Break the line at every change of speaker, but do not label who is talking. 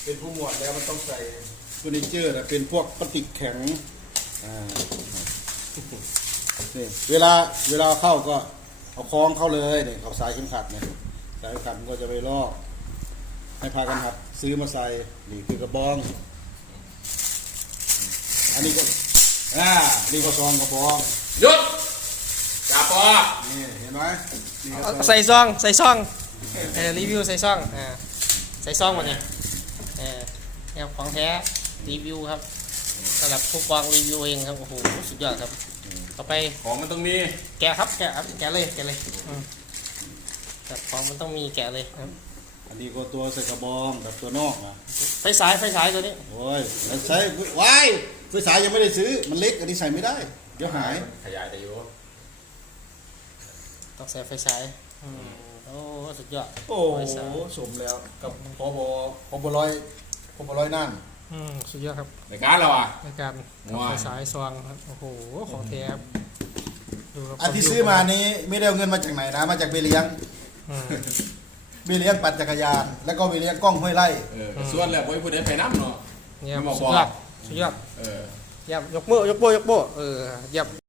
เป็นผู้หมวดแล้วมันต้องใส่เฟอร์นิเจอร์นะเป็นพวกพลาสติกแข็งนี่เวลาเข้าก็เอาคล้องเข้าเลยเนี่ยเขาสายเข็มขัดเนี่ยสายเข็มขัดมันก็จะไปลอกให้พากันหัดซื้อมาใส่นี่คือกระบองอันนี้ก็นี่ก็ซองกระบอง
หยุดจ่าปอ
นี่เห็นไหมนี่ก็
ใส่ซองรีวิวใส่ซองใส่ซองหมดเนี่ยเนี่ยของแท้รีวิวครับสำหรับผู้กองรีวิวเองครับโอ้โหสุดยอดครับต่อไป
ของมันต้องมี
แกะครับแกะเลยแต่ของมันต้องมีแกะเลยครับ
อันนี้ก็ตัวใส่กระบองแบบตัวนอกนะ
ไฟฉายตัวนี้
โอ้ยใช้ว้ายไฟฉายยังไม่ได้ซื้อมันเล็กอันนี้ใส่ไม่ได้เดี๋ยวหาย
ขยายได้อยู่
ต้องใส่ไฟฉายโอ้สุดยอด
โอ้
ไฟ
โห
ฉาย
สมแล้วกับพบร้อยนั่น
สุดยอดครับ
ในการเราอ่ะ
ในการ
ว้าว
ไฟฉายซองครับโอ้โหของแท้ครับดูครับ
อันที่ซื้อมานี้ไม่ได้เอาเงินมาจากไหนนะมาจากเบเลี้ยง
อืม
เบเลี้ยงปั่นจักรยานแล้วก็เบเลี้ยงกล้องห้วยไร่
ส่วนแล้วไว้พูดได้ไปน้ำเนาะ
เนี่ย
ไม่บอก
สุดยอด
เออ
เยี่ยมยกโป้เยี่ยม